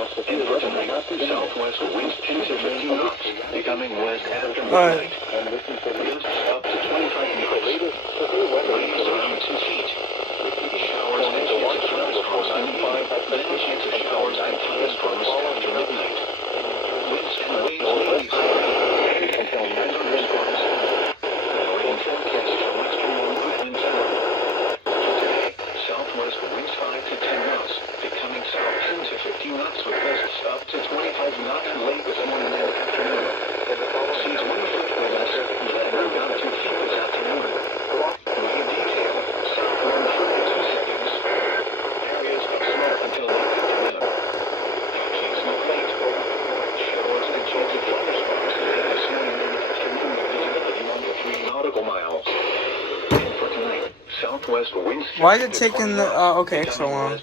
And for tonight, southwest winds 10 to 15 knots, becoming west after Alright. midnight. Gusts up to 25 knots. Waves around 2 feet. Showers and chance of thunderstorms in the evening. Then chance of showers and thunderstorms after midnight. Winds and waves may be high. Thunderstorms. Rain forecast for western New England Sound. Today, southwest winds 5 to 10 knots, becoming south 10 to 15 knots with gusts up to 25 knots late this morning and afternoon. Seas 1 foot or less, then about 2 feet this afternoon. Wave detail, south 1 foot to 2 seconds. Areas of snow until late afternoon. Occasional light. Showers and chance of thunderstorms late this morning and afternoon with visibility 1 to 3 nautical miles. And for tonight, southwest winds. Why is it taking the, okay, so long?